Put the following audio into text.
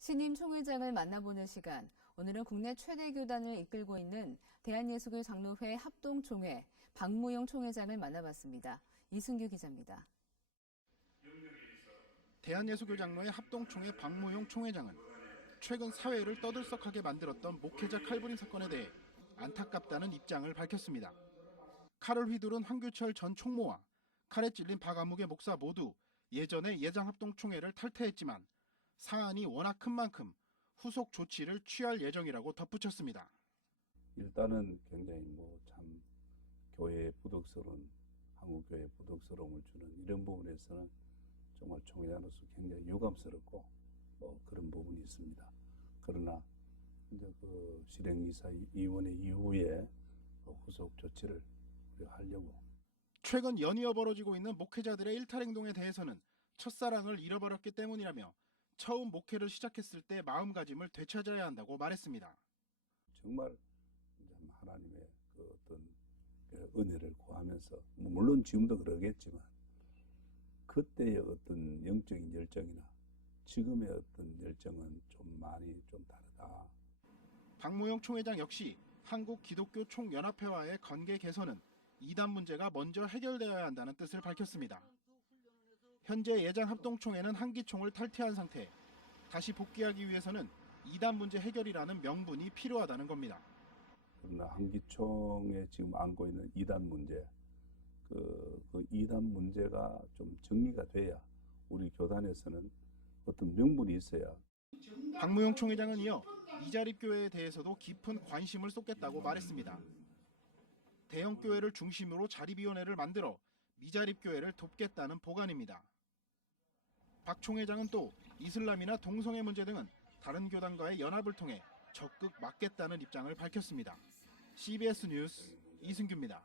신임 총회장을 만나보는 시간. 오늘은 국내 최대 교단을 이끌고 있는 대한예수교 장로회 합동총회 박무용 총회장을 만나봤습니다. 이승규 기자입니다. 대한예수교 장로의 합동총회 박무용 총회장은 최근 사회를 떠들썩하게 만들었던 목회자 칼부림 사건에 대해 안타깝다는 입장을 밝혔습니다. 칼을 휘두른 황규철 전 총무와 칼에 찔린 박아무개 목사 모두 예전에 예장 합동총회를 탈퇴했지만 사안이 워낙 큰 만큼 후속 조치를 취할 예정이라고 덧붙였습니다. 일단은 굉장히 뭐 참 교회의 부덕스러운 한국 교회의 부덕스러움을 주는 이런 부분에서는 정말 총회장으로서 굉장히 유감스럽고 뭐 그런 부분이 있습니다. 그러나 이제 그 실행이사 위원회 이후에 그 후속 조치를 우리가 하려고 최근 연이어 벌어지고 있는 목회자들의 일탈 행동에 대해서는 첫사랑을 잃어버렸기 때문이라며 처음 목회를 시작했을 때 마음가짐을 되찾아야 한다고 말했습니다. 정말 하나님의 그 어떤 그 은혜를 구하면서 뭐 물론 지금도 그러겠지만 그때의 어떤 영적인 열정이나 지금의 어떤 열정은 좀 많이 좀 다르다. 박무영 총회장 역시 한국 기독교 총연합회와의 관계 개선은 이단 문제가 먼저 해결되어야 한다는 뜻을 밝혔습니다. 현재 예장 합동총회는 한기총을 탈퇴한 상태. 다시 복귀하기 위해서는 이단 문제 해결이라는 명분이 필요하다는 겁니다. 그러나 한기총에 지금 안고 있는 이단 문제, 그, 그 이단 문제가 좀 정리가 돼야 우리 교단에서는 어떤 명분이 있어야 박무영 총회장은 이어 이자립교회에 대해서도 깊은 관심을 쏟겠다고 말했습니다. 대형 교회를 중심으로 자립위원회를 만들어 미자립교회를 돕겠다는 보관입니다. 박 총회장은 또 이슬람이나 동성애 문제 등은 다른 교단과의 연합을 통해 적극 막겠다는 입장을 밝혔습니다. CBS 뉴스 이승규입니다.